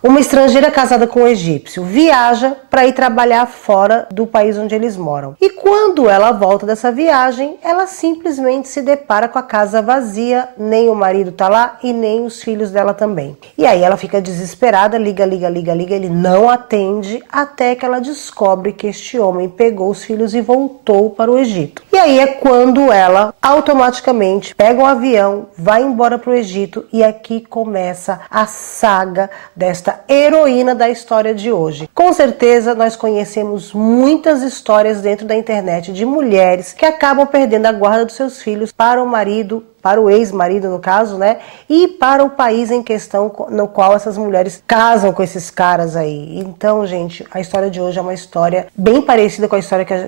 Uma estrangeira casada com um egípcio viaja para ir trabalhar fora do país onde eles moram. E quando ela volta dessa viagem, ela simplesmente se depara com a casa vazia, nem o marido tá lá e nem os filhos dela também. E aí ela fica desesperada, liga, ele não atende, até que ela descobre que este homem pegou os filhos e voltou para o Egito. E aí é quando ela automaticamente pega um avião, vai embora para o Egito e aqui começa a saga desta heroína da história de hoje. Com certeza nós conhecemos muitas histórias dentro da internet de mulheres que acabam perdendo a guarda dos seus filhos para o marido, para o ex-marido no caso, né? E para o país em questão no qual essas mulheres casam com esses caras aí. Então, gente, a história de hoje é uma história bem parecida com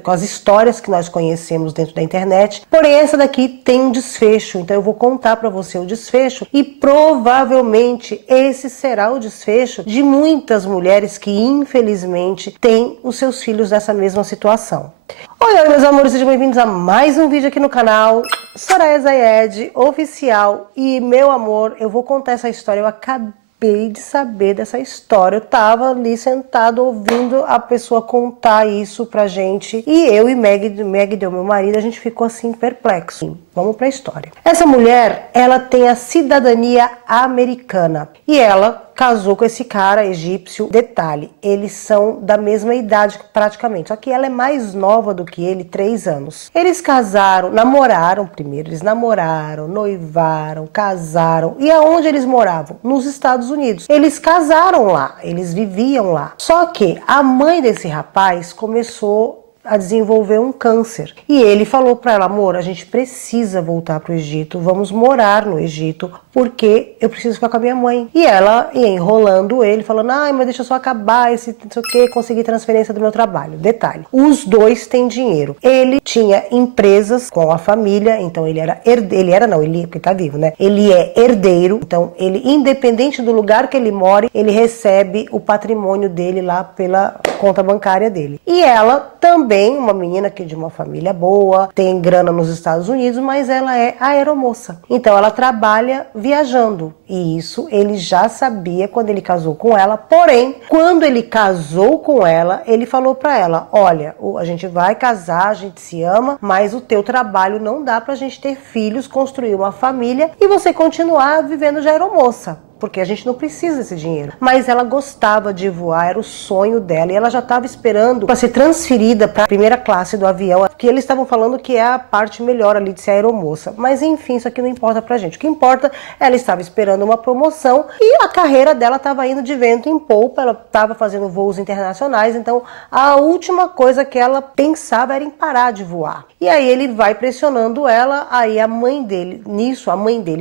com as histórias que nós conhecemos dentro da internet. Porém, essa daqui tem um desfecho. Então eu vou contar para você o desfecho e provavelmente esse será o desfecho de muitas mulheres que infelizmente têm os seus filhos nessa mesma situação. Oi, meus amores, sejam bem-vindos a mais um vídeo aqui no canal Soraya Zayed Oficial. E, meu amor, eu vou contar essa história. Eu acabei de saber dessa história. Eu tava ali sentado ouvindo a pessoa contar isso pra gente. E eu e Meg, meu marido, a gente ficou assim perplexo. Vamos pra história. Essa mulher, ela tem a cidadania americana. E ela casou com esse cara egípcio. Detalhe, eles são da mesma idade praticamente, só que ela é mais nova do que ele, 3 anos. Eles casaram, namoraram primeiro, eles namoraram, noivaram, casaram. E aonde eles moravam? Nos Estados Unidos. Eles casaram lá, eles viviam lá. Só que a mãe desse rapaz começou a desenvolver um câncer. E ele falou para ela: amor, a gente precisa voltar para o Egito, vamos morar no Egito, porque eu preciso ficar com a minha mãe. E ela ia enrolando ele, falando: ai, mas deixa eu só acabar esse não sei o que, conseguir transferência do meu trabalho. Detalhe, os dois têm dinheiro. Ele tinha empresas com a família, então ele era herdeiro, porque tá vivo, né? Ele é herdeiro, então ele, independente do lugar que ele mora, ele recebe o patrimônio dele lá pela conta bancária dele. E ela também, uma menina que é de uma família boa, tem grana nos Estados Unidos, mas ela é aeromoça. Então ela trabalha viajando. E isso ele já sabia quando ele casou com ela. Porém, quando ele casou com ela, ele falou pra ela: olha, a gente vai casar, a gente se ama, mas o teu trabalho não dá pra gente ter filhos, construir uma família e você continuar vivendo de aeromoça, porque a gente não precisa desse dinheiro. Mas ela gostava de voar, era o sonho dela, e ela já estava esperando para ser transferida para a primeira classe do avião, que eles estavam falando que é a parte melhor ali de ser aeromoça. Mas enfim, isso aqui não importa pra gente. O que importa, ela estava esperando uma promoção e a carreira dela estava indo de vento em polpa, ela estava fazendo voos internacionais, então a última coisa que ela pensava era em parar de voar. E aí ele vai pressionando ela, aí a mãe dele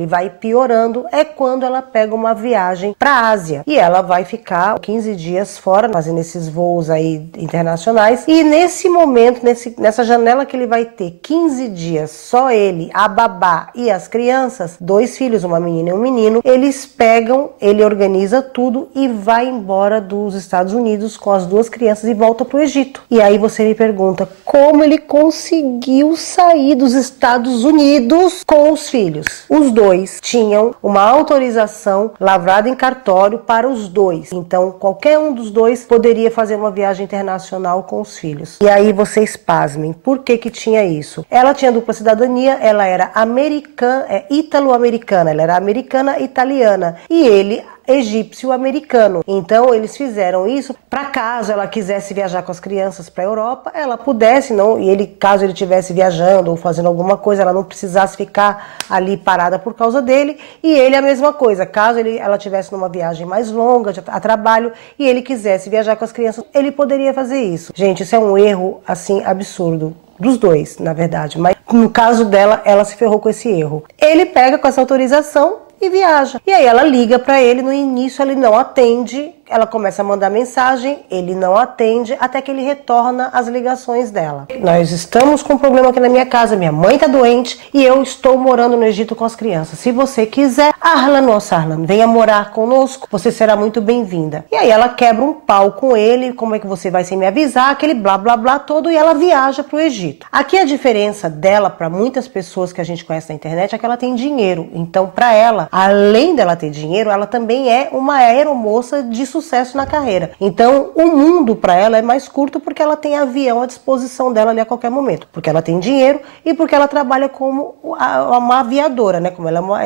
vai piorando, é quando ela pega uma viagem para a Ásia. E ela vai ficar 15 dias fora, fazendo esses voos aí internacionais. E nesse momento, nessa janela que ele vai ter 15 dias, só ele, a babá e as crianças, 2 filhos, uma menina e um menino, ele organiza tudo e vai embora dos Estados Unidos com as 2 crianças e volta para o Egito. E aí você me pergunta, como ele conseguiu sair dos Estados Unidos com os filhos? Os 2 tinham uma autorização lavrada em cartório para os 2. Então, qualquer um dos 2 poderia fazer uma viagem internacional com os filhos. E aí vocês pasmem, por que que tinha isso? Ela tinha dupla cidadania, ela era ítalo-americana, ela era americana e italiana. E ele egípcio-americano. Então eles fizeram isso para caso ela quisesse viajar com as crianças para a Europa, ela pudesse, caso ele estivesse viajando ou fazendo alguma coisa, ela não precisasse ficar ali parada por causa dele, e ele a mesma coisa, caso ela estivesse numa viagem mais longa, a trabalho, e ele quisesse viajar com as crianças, ele poderia fazer isso. Gente, isso é um erro, assim, absurdo. Dos 2, na verdade, mas no caso dela, ela se ferrou com esse erro. Ele pega com essa autorização e viaja. E aí ela liga para ele, no início ele não atende, ela começa a mandar mensagem, ele não atende, até que ele retorna as ligações dela. Nós estamos com um problema aqui na minha casa, minha mãe tá doente e eu estou morando no Egito com as crianças. Se você quiser, Ahlan wa sahlan, venha morar conosco, você será muito bem-vinda. E aí ela quebra um pau com ele, como é que você vai sem me avisar, aquele blá blá blá todo, e ela viaja para o Egito. Aqui a diferença dela para muitas pessoas que a gente conhece na internet é que ela tem dinheiro. Então para ela, além dela ter dinheiro, ela também é uma aeromoça de sucesso na carreira. Então o mundo para ela é mais curto porque ela tem avião à disposição dela ali a qualquer momento, porque ela tem dinheiro e porque ela trabalha como uma aviadora, né? Como ela é uma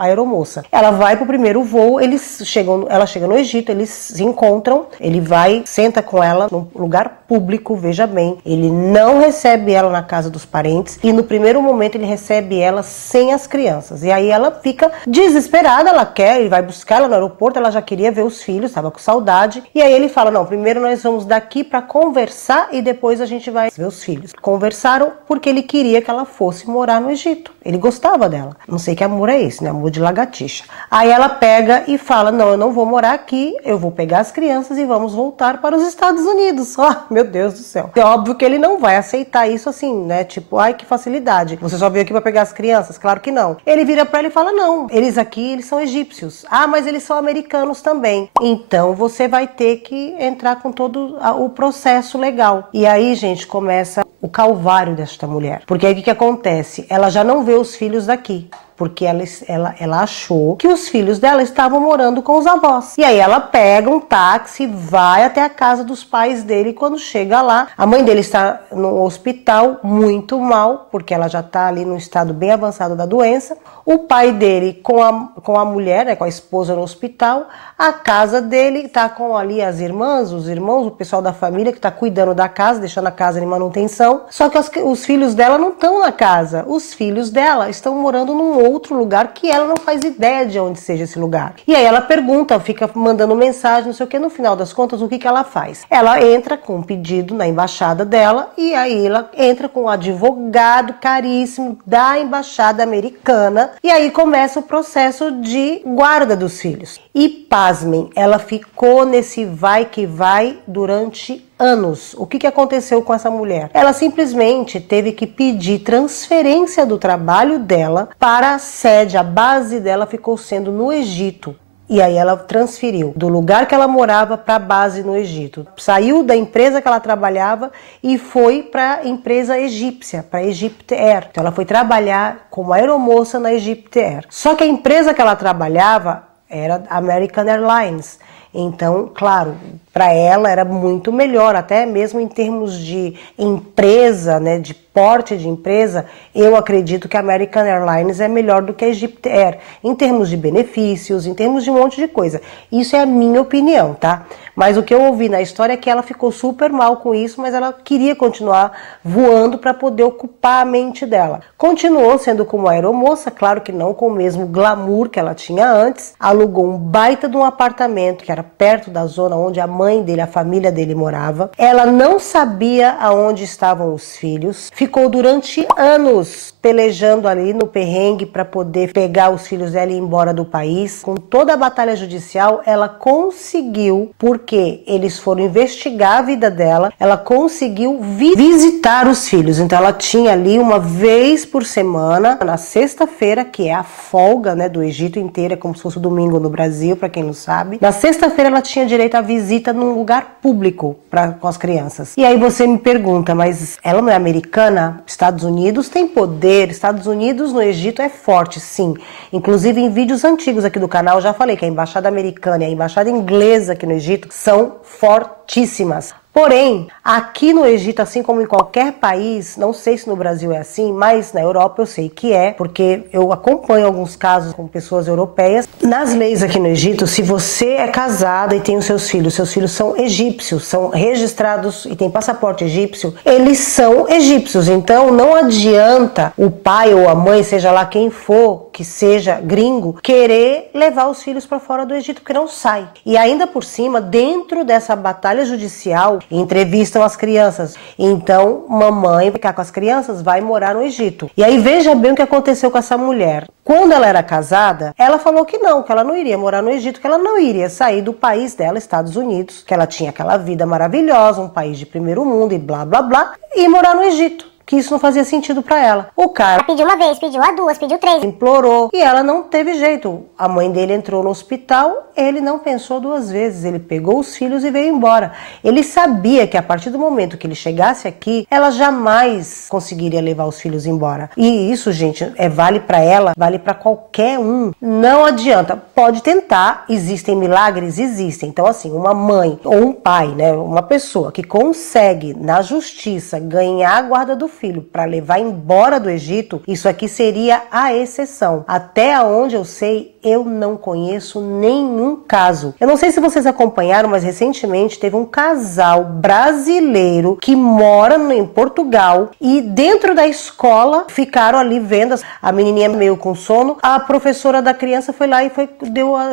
aeromoça. Ela vai pro primeiro voo, ela chega no Egito, eles se encontram, ele vai, senta com ela num lugar público, veja bem, ele não recebe ela na casa dos parentes e no primeiro momento ele recebe ela sem as crianças. E aí ela fica desesperada, ele vai buscar ela no aeroporto, ela já queria ver os filhos, estava com saudade. E aí ele fala, não, primeiro nós vamos daqui para conversar e depois a gente vai ver os filhos. Conversaram porque ele queria que ela fosse morar no Egito. Ele gostava dela. Não sei que amor é esse, né? Amor de lagartixa. Aí ela pega e fala, não, eu não vou morar aqui, eu vou pegar as crianças e vamos voltar para os Estados Unidos. Meu Deus do céu. É óbvio que ele não vai aceitar isso assim, né? Tipo, ai, que facilidade. Você só veio aqui para pegar as crianças? Claro que não. Ele vira para ela e fala, não, eles aqui, eles são egípcios. Ah, mas eles são americanos também. Então você vai ter que entrar com todo o processo legal. E aí, gente, começa o calvário desta mulher. Porque aí o que acontece? Ela já não vê os filhos daqui. Porque ela achou que os filhos dela estavam morando com os avós. E aí ela pega um táxi, vai até a casa dos pais dele. E quando chega lá, a mãe dele está no hospital muito mal, porque ela já está ali num estado bem avançado da doença. O pai dele com a mulher, né, com a esposa no hospital. A casa dele está com ali as irmãs, os irmãos, o pessoal da família que está cuidando da casa, deixando a casa em manutenção. Só que os filhos dela não estão na casa. Os filhos dela estão morando num outro lugar que ela não faz ideia de onde seja esse lugar. E aí ela pergunta, fica mandando mensagem, não sei o que, no final das contas, o que ela faz? Ela entra com um pedido na embaixada dela e aí ela entra com um advogado caríssimo da embaixada americana e aí começa o processo de guarda dos filhos. E pasmem, ela ficou nesse vai que vai durante anos. O que aconteceu com essa mulher? Ela simplesmente teve que pedir transferência do trabalho dela para a sede, a base dela ficou sendo no Egito. E aí ela transferiu do lugar que ela morava para a base no Egito. Saiu da empresa que ela trabalhava e foi para a empresa egípcia, para a Egypt Air. Então ela foi trabalhar como aeromoça na Egypt Air. Só que a empresa que ela trabalhava era American Airlines. Então, claro, para ela era muito melhor, até mesmo em termos de empresa, né, de porte de empresa, eu acredito que a American Airlines é melhor do que a Egypt Air, em termos de benefícios, em termos de um monte de coisa. Isso é a minha opinião, tá? Mas o que eu ouvi na história é que ela ficou super mal com isso, mas ela queria continuar voando para poder ocupar a mente dela. Continuou sendo como aeromoça, claro que não com o mesmo glamour que ela tinha antes, alugou um baita de um apartamento que era perto da zona onde a mãe dele, a família dele morava. Ela não sabia aonde estavam os filhos, ficou durante anos pelejando ali no perrengue para poder pegar os filhos dela e ir embora do país. Com toda a batalha judicial, ela conseguiu, porque eles foram investigar a vida dela, ela conseguiu visitar os filhos. Então ela tinha ali uma vez por semana, na sexta-feira, que é a folga, né, do Egito inteiro, é como se fosse o domingo no Brasil, para quem não sabe. Na sexta-feira ela tinha direito à visita num lugar público com as crianças. E aí você me pergunta, mas ela não é americana? Estados Unidos tem poder, Estados Unidos no Egito é forte, sim. Inclusive em vídeos antigos aqui do canal eu já falei que a embaixada americana e a embaixada inglesa aqui no Egito são fortíssimas. Porém, aqui no Egito, assim como em qualquer país, não sei se no Brasil é assim, mas na Europa eu sei que é, porque eu acompanho alguns casos com pessoas europeias. Nas leis aqui no Egito, se você é casada e tem os seus filhos são egípcios, são registrados e tem passaporte egípcio, eles são egípcios. Então não adianta o pai ou a mãe, seja lá quem for, que seja gringo, querer levar os filhos para fora do Egito, porque não sai. E ainda por cima, dentro dessa batalha judicial, entrevistam as crianças. Então, mamãe vai ficar com as crianças, vai morar no Egito. E aí veja bem o que aconteceu com essa mulher. Quando ela era casada, ela falou que ela não iria morar no Egito, que ela não iria sair do país dela, Estados Unidos, que ela tinha aquela vida maravilhosa, um país de primeiro mundo e blá blá blá, e morar no Egito. que isso não fazia sentido para ela. O cara Pediu uma vez, pediu a duas, pediu três. implorou e ela não teve jeito. A mãe dele entrou no hospital, ele não pensou duas vezes, ele pegou os filhos e veio embora. Ele sabia que a partir do momento que ele chegasse aqui, ela jamais conseguiria levar os filhos embora. E isso, gente, vale para ela, vale para qualquer um. Não adianta, pode tentar, existem milagres, existem. Então assim, uma mãe ou um pai, né, uma pessoa que consegue na justiça ganhar a guarda do filho para levar embora do Egito, isso aqui seria a exceção. Até onde eu sei, eu não conheço nenhum caso. Eu não sei se vocês acompanharam, mas recentemente teve um casal brasileiro que mora em Portugal e dentro da escola ficaram ali vendo a menininha meio com sono. A professora da criança foi lá e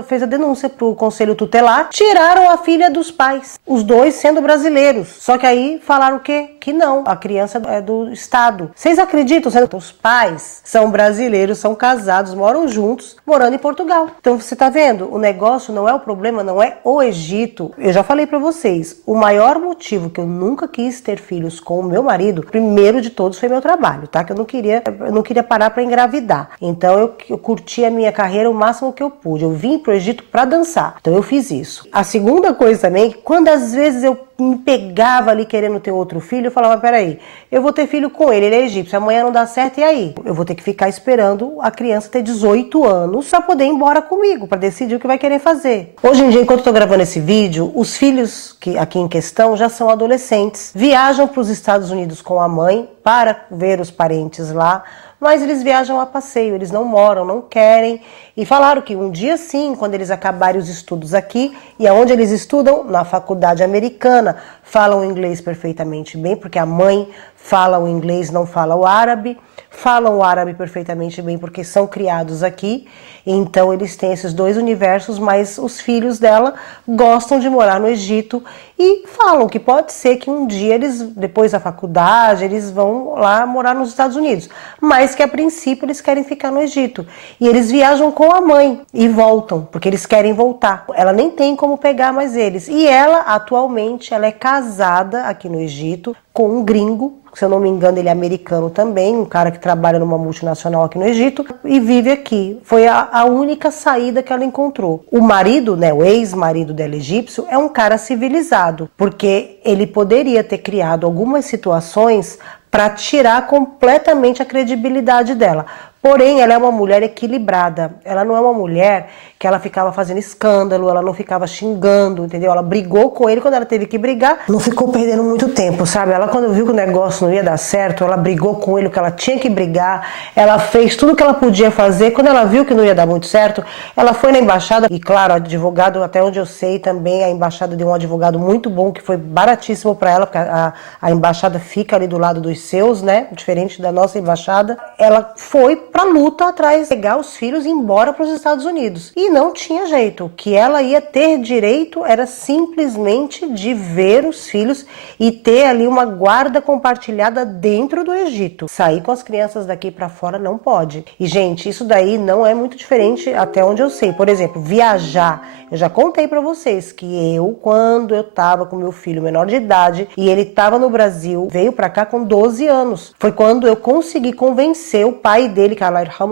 fez a denúncia pro conselho tutelar. Tiraram a filha dos pais, os dois sendo brasileiros. Só que aí falaram o quê? Que não, a criança é do Estado. Vocês acreditam? Os pais são brasileiros, são casados, moram juntos, morando em Portugal. Então você tá vendo? O negócio não é o problema, não é o Egito. Eu já falei pra vocês, o maior motivo que eu nunca quis ter filhos com o meu marido, primeiro de todos foi meu trabalho, tá? Que eu não queria parar pra engravidar. Então eu curti a minha carreira o máximo que eu pude. Eu vim pro Egito pra dançar. Então eu fiz isso. A segunda coisa também, quando às vezes eu me pegava ali querendo ter outro filho, eu falava, peraí, eu vou ter filho com ele é egípcio, amanhã não dá certo, e aí? Eu vou ter que ficar esperando a criança ter 18 anos pra poder ir embora comigo, pra decidir o que vai querer fazer. Hoje em dia, enquanto eu tô gravando esse vídeo, os filhos que aqui em questão já são adolescentes, viajam para os Estados Unidos com a mãe para ver os parentes lá, mas eles viajam a passeio, eles não moram, não querem, e falaram que um dia sim, quando eles acabarem os estudos aqui, e aonde eles estudam? Na faculdade americana, falam inglês perfeitamente bem, porque a mãe fala o inglês, não fala o árabe, falam o árabe perfeitamente bem porque são criados aqui, então eles têm esses dois universos, mas os filhos dela gostam de morar no Egito e falam que pode ser que um dia eles, depois da faculdade, eles vão lá morar nos Estados Unidos, mas que a princípio eles querem ficar no Egito. E eles viajam com a mãe e voltam, porque eles querem voltar. Ela nem tem como pegar mais eles. E ela, atualmente, ela é casada aqui no Egito com um gringo, se eu não me engano ele é americano também, um cara que trabalha numa multinacional aqui no Egito e vive aqui. Foi a única saída que ela encontrou. O marido, né, o ex-marido dela egípcio, é um cara civilizado, porque ele poderia ter criado algumas situações para tirar completamente a credibilidade dela. Porém, ela é uma mulher equilibrada. Ela não é uma mulher que ela ficava fazendo escândalo, ela não ficava xingando, entendeu? Ela brigou com ele quando ela teve que brigar. Não ficou perdendo muito tempo, sabe? Ela, quando viu que o negócio não ia dar certo, ela brigou com ele, que ela tinha que brigar. Ela fez tudo o que ela podia fazer. Quando ela viu que não ia dar muito certo, ela foi na embaixada. E claro, o advogado, até onde eu sei também, a embaixada deu um advogado muito bom, que foi baratíssimo para ela, porque a embaixada fica ali do lado dos seus, né? Diferente da nossa embaixada. Ela foi pra luta atrás, pegar os filhos e ir embora para os Estados Unidos. E não tinha jeito. O que ela ia ter direito era simplesmente de ver os filhos e ter ali uma guarda compartilhada dentro do Egito. Sair com as crianças daqui para fora não pode. E, gente, isso daí não é muito diferente até onde eu sei. Por exemplo, viajar. Eu já contei para vocês que quando eu tava com meu filho menor de idade e ele tava no Brasil, veio para cá com 12 anos. Foi quando eu consegui convencer o pai dele, que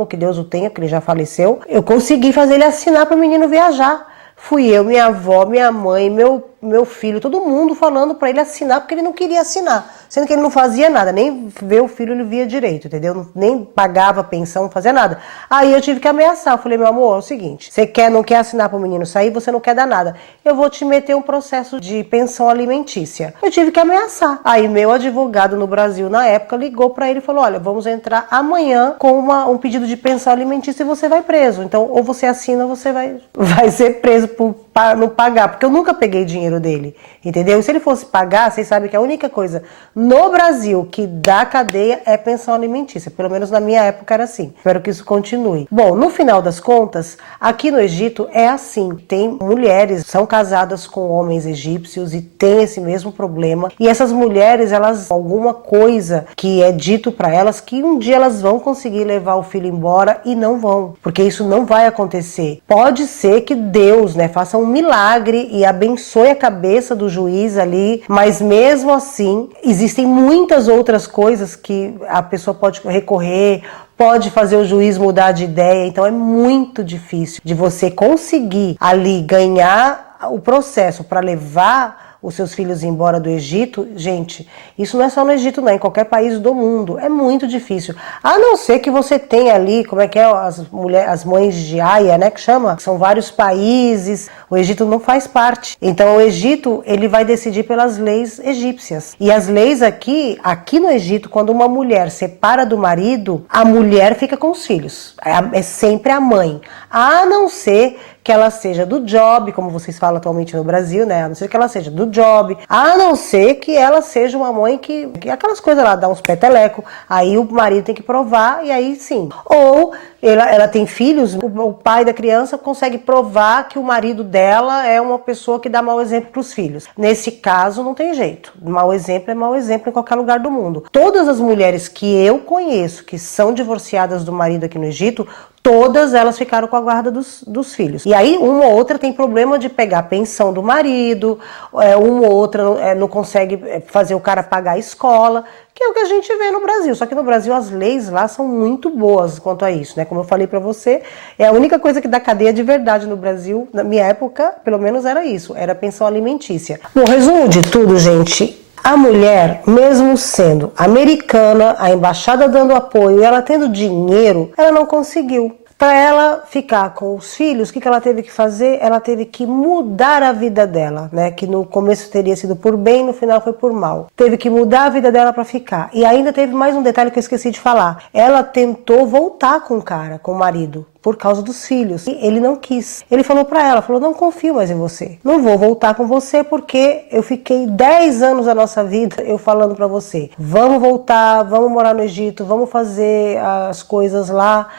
que Deus o tenha, que ele já faleceu, eu consegui fazer ele assinar para o menino viajar. Fui eu, minha avó, minha mãe, meu filho, todo mundo falando para ele assinar, porque ele não queria assinar. Sendo que ele não fazia nada, nem ver o filho ele via direito, entendeu? Nem pagava pensão, não fazia nada. Aí eu tive que ameaçar, eu falei, meu amor, é o seguinte, você não quer assinar para o menino sair, você não quer dar nada. Eu vou te meter um processo de pensão alimentícia. Eu tive que ameaçar. Aí meu advogado no Brasil, na época, ligou para ele e falou, olha, vamos entrar amanhã com um pedido de pensão alimentícia e você vai preso. Então, ou você assina ou você vai ser preso por não pagar, porque eu nunca peguei dinheiro dele, entendeu? E se ele fosse pagar, vocês sabem que a única coisa no Brasil que dá cadeia é pensão alimentícia, pelo menos na minha época era assim. Espero que isso continue. Bom, no final das contas, aqui no Egito é assim, tem mulheres, são casadas com homens egípcios e tem esse mesmo problema, e essas mulheres, elas, alguma coisa que é dito para elas, que um dia elas vão conseguir levar o filho embora e não vão, porque isso não vai acontecer. Pode ser que Deus, né, faça um milagre e abençoe a cabeça do juiz ali, mas mesmo assim, existem muitas outras coisas que a pessoa pode recorrer, pode fazer o juiz mudar de ideia, então é muito difícil de você conseguir ali ganhar o processo para levar os seus filhos embora do Egito. Gente, isso não é só no Egito não, em qualquer país do mundo, é muito difícil, a não ser que você tenha ali, como é que é, as mães de Aia, né, que chama, são vários países, o Egito não faz parte, então o Egito, ele vai decidir pelas leis egípcias, e as leis aqui no Egito, quando uma mulher separa do marido, a mulher fica com os filhos, é sempre a mãe, a não ser que ela seja do job, como vocês falam atualmente no Brasil, né? A não ser que ela seja do job, a não ser que ela seja uma mãe que aquelas coisas lá, dá uns peteleco, aí o marido tem que provar, e aí sim. Ou ela tem filhos, o pai da criança consegue provar que o marido dela é uma pessoa que dá mau exemplo para os filhos. Nesse caso, não tem jeito. Mau exemplo é mau exemplo em qualquer lugar do mundo. Todas as mulheres que eu conheço que são divorciadas do marido aqui no Egito, todas elas ficaram com a guarda dos filhos. E aí, uma ou outra tem problema de pegar a pensão do marido, uma ou outra não consegue fazer o cara pagar a escola, que é o que a gente vê no Brasil. Só que no Brasil as leis lá são muito boas quanto a isso, né? Como eu falei pra você, é a única coisa que dá cadeia de verdade no Brasil, na minha época, pelo menos era isso, era a pensão alimentícia. Bom, resumo de tudo, gente. A mulher, mesmo sendo americana, a embaixada dando apoio e ela tendo dinheiro, ela não conseguiu. Para ela ficar com os filhos, o que ela teve que fazer? Ela teve que mudar a vida dela, né? Que no começo teria sido por bem, no final foi por mal. Teve que mudar a vida dela para ficar. E ainda teve mais um detalhe que eu esqueci de falar. Ela tentou voltar com o cara, com o marido, por causa dos filhos. E ele não quis. Ele falou pra ela, falou, não confio mais em você. Não vou voltar com você porque eu fiquei 10 anos da nossa vida eu falando pra você. Vamos voltar, vamos morar no Egito, vamos fazer as coisas lá.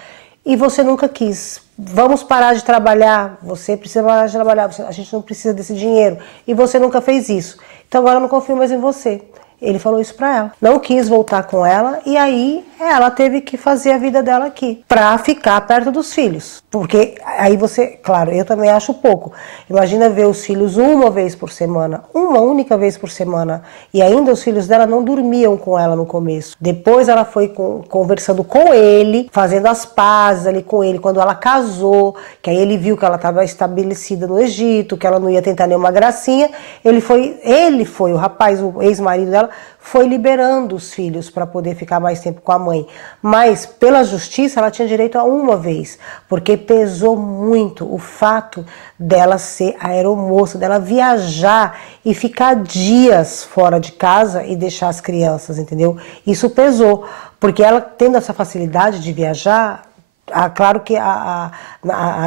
E você nunca quis. Vamos parar de trabalhar. Você precisa parar de trabalhar. A gente não precisa desse dinheiro. E você nunca fez isso. Então agora eu não confio mais em você. Ele falou isso pra ela. Não quis voltar com ela e aí ela teve que fazer a vida dela aqui pra ficar perto dos filhos. Porque aí você, claro, eu também acho pouco. Imagina ver os filhos uma vez por semana, uma única vez por semana. E ainda os filhos dela não dormiam com ela no começo. Depois ela foi conversando com ele, fazendo as pazes ali com ele. Quando ela casou, que aí ele viu que ela estava estabelecida no Egito, que ela não ia tentar nenhuma gracinha. Ele foi o rapaz, o ex-marido dela, foi liberando os filhos para poder ficar mais tempo com a mãe. Mas, pela justiça, ela tinha direito a uma vez, porque pesou muito o fato dela ser aeromoça, dela viajar e ficar dias fora de casa e deixar as crianças, entendeu? Isso pesou, porque ela tendo essa facilidade de viajar, claro que a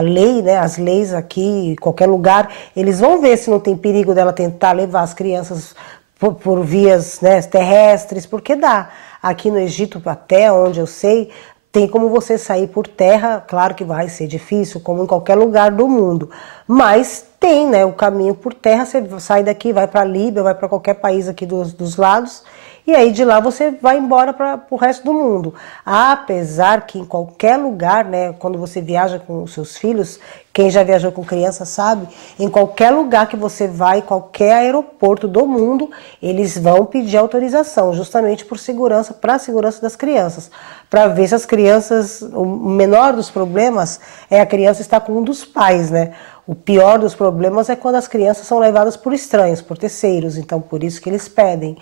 lei, né, as leis aqui, em qualquer lugar, eles vão ver se não tem perigo dela tentar levar as crianças por vias, né, terrestres, porque dá. Aqui no Egito, até onde eu sei, tem como você sair por terra, claro que vai ser difícil, como em qualquer lugar do mundo, mas tem, né, o caminho por terra, você sai daqui, vai para a Líbia, vai para qualquer país aqui dos lados, e aí de lá você vai embora para o resto do mundo. Apesar que em qualquer lugar, né, quando você viaja com os seus filhos, quem já viajou com criança sabe, em qualquer lugar que você vai, qualquer aeroporto do mundo, eles vão pedir autorização, justamente por segurança, para a segurança das crianças, para ver se as crianças, o menor dos problemas é a criança estar com um dos pais, né? O pior dos problemas é quando as crianças são levadas por estranhos, por terceiros, então por isso que eles pedem.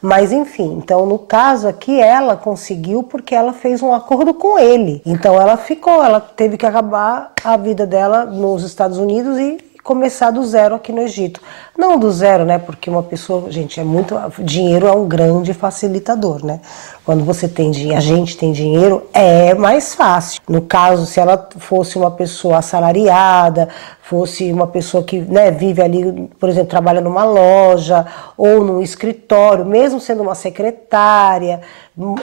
Mas enfim, então no caso aqui ela conseguiu porque ela fez um acordo com ele. Então ela teve que acabar a vida dela nos Estados Unidos e começar do zero aqui no Egito. Não do zero, né? Porque uma pessoa, gente, dinheiro é um grande facilitador, né? Quando você tem dinheiro, a gente tem dinheiro, é mais fácil. No caso, se ela fosse uma pessoa assalariada, fosse uma pessoa que, né, vive ali, por exemplo, trabalha numa loja ou num escritório, mesmo sendo uma secretária,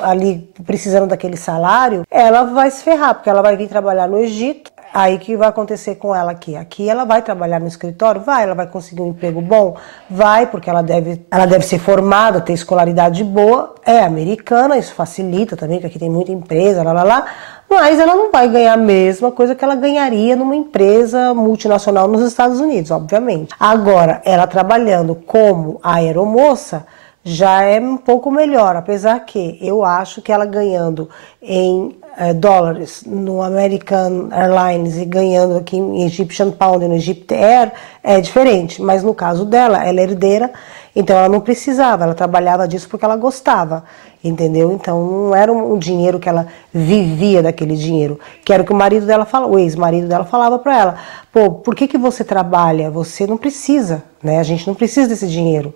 ali precisando daquele salário, ela vai se ferrar, porque ela vai vir trabalhar no Egito. Aí o que vai acontecer com ela aqui? Aqui ela vai trabalhar no escritório? Vai. Ela vai conseguir um emprego bom? Vai, porque ela deve ser formada, ter escolaridade boa. É americana, isso facilita também, porque aqui tem muita empresa, mas ela não vai ganhar a mesma coisa que ela ganharia numa empresa multinacional nos Estados Unidos, obviamente. Agora, ela trabalhando como aeromoça já é um pouco melhor, apesar que eu acho que ela ganhando em dólares no American Airlines e ganhando aqui em Egyptian Pound no Egypt Air é diferente, mas no caso dela, ela é herdeira, então ela não precisava, ela trabalhava disso porque ela gostava, entendeu? Então não era um dinheiro que ela vivia daquele dinheiro, que era o que o marido dela falava, o ex-marido dela falava para ela, pô, por que você trabalha? Você não precisa, né? A gente não precisa desse dinheiro.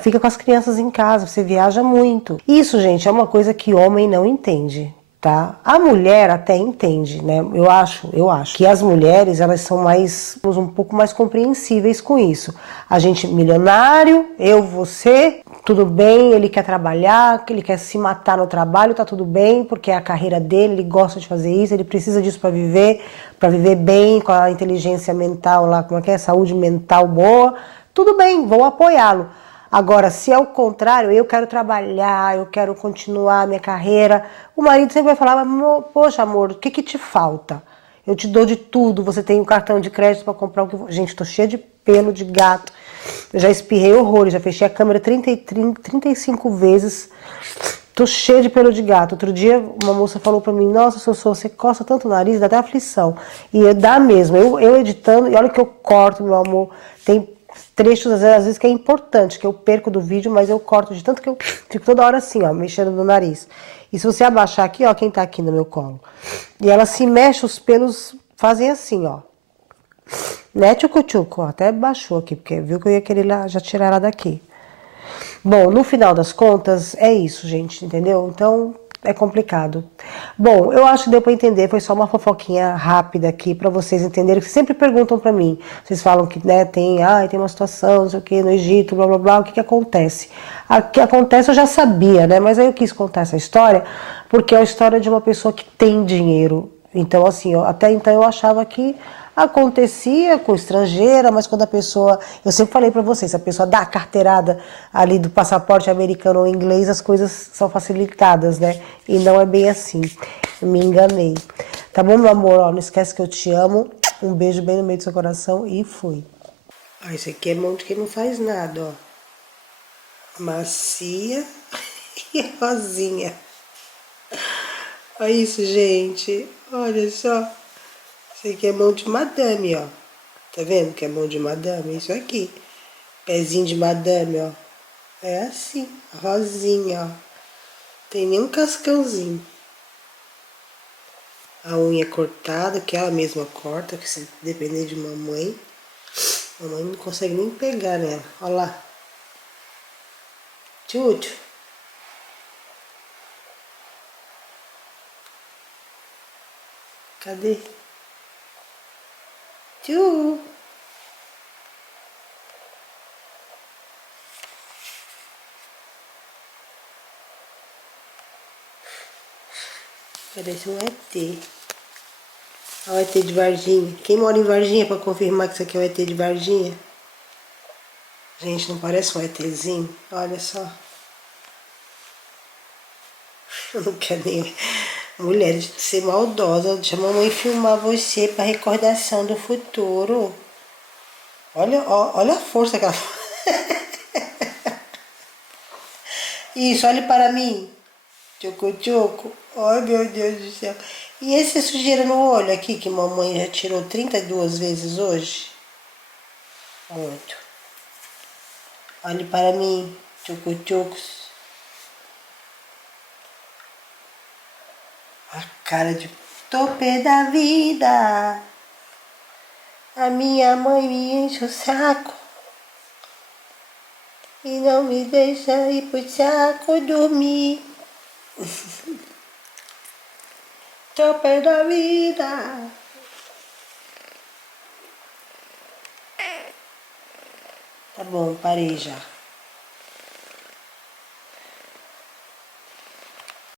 Fica com as crianças em casa, você viaja muito. Isso, gente, é uma coisa que homem não entende. Tá? A mulher até entende, né? Eu acho que as mulheres, elas são um pouco mais compreensíveis com isso. A gente milionário, você, tudo bem, ele quer trabalhar, ele quer se matar no trabalho, tá tudo bem, porque é a carreira dele, ele gosta de fazer isso, ele precisa disso para viver bem, com a inteligência mental lá, como é que é? Saúde mental boa, tudo bem, vou apoiá-lo. Agora, se é o contrário, eu quero trabalhar, eu quero continuar a minha carreira, o marido sempre vai falar, poxa amor, o que te falta? Eu te dou de tudo, você tem um cartão de crédito para comprar o que... Gente, tô cheia de pelo de gato, eu já espirrei horrores, já fechei a câmera 35 vezes, tô cheia de pelo de gato. Outro dia uma moça falou pra mim, nossa, Sossô, você coça tanto o nariz, dá até aflição. E dá mesmo, eu editando, e olha que eu corto, meu amor, tem trechos, às vezes, que é importante, que eu perco do vídeo, mas eu corto de tanto que eu fico toda hora assim, ó, mexendo no nariz. E se você abaixar aqui, ó, quem tá aqui no meu colo, e ela se mexe, os pelos fazem assim, ó. Né, tchucu-tchucu, ó, até baixou aqui, porque viu que eu ia querer já tirar ela daqui. Bom, no final das contas, é isso, gente, entendeu? Então, é complicado. Bom, eu acho que deu pra entender, foi só uma fofoquinha rápida aqui pra vocês entenderem, que sempre perguntam pra mim. Vocês falam que, né, tem uma situação, não sei o que, no Egito, blá blá blá, o que acontece? O que acontece eu já sabia, né, mas aí eu quis contar essa história, porque é a história de uma pessoa que tem dinheiro. Então, assim, até então eu achava que acontecia com estrangeira, mas quando a pessoa... Eu sempre falei pra vocês, se a pessoa dá a carteirada ali do passaporte americano ou inglês, as coisas são facilitadas, né? E não é bem assim. Eu me enganei. Tá bom, meu amor? Ó, não esquece que eu te amo. Um beijo bem no meio do seu coração e fui. Ó, isso aqui é mão de quem não faz nada, ó. Macia e rosinha. Olha isso, gente. Olha só. Isso aqui é mão de madame, ó. Tá vendo que é mão de madame? Isso aqui. Pezinho de madame, ó. É assim, rosinha, ó. Tem nem um cascãozinho. A unha cortada, que ela mesma corta, que se depender de mamãe não consegue nem pegar nela. Olha lá. Tchutchu. Cadê? Tchu. Parece um ET. Olha o ET de Varginha. Quem mora em Varginha para confirmar que isso aqui é o ET de Varginha? Gente, não parece um ETzinho? Olha só. Eu não quero nem... Mulher, de ser maldosa. Deixa a mamãe filmar você para recordação do futuro. Olha a força que ela... Isso, olhe para mim. Tchoco-tchoco. Ai, meu Deus do céu. E esse sujeira no olho aqui, que mamãe já tirou 32 vezes hoje? Muito. Olhe para mim. Tchoco-tchocos. A cara de topê da vida. A minha mãe me enche o saco. E não me deixa ir pro saco dormir. Topé da vida. Tá bom, parei já.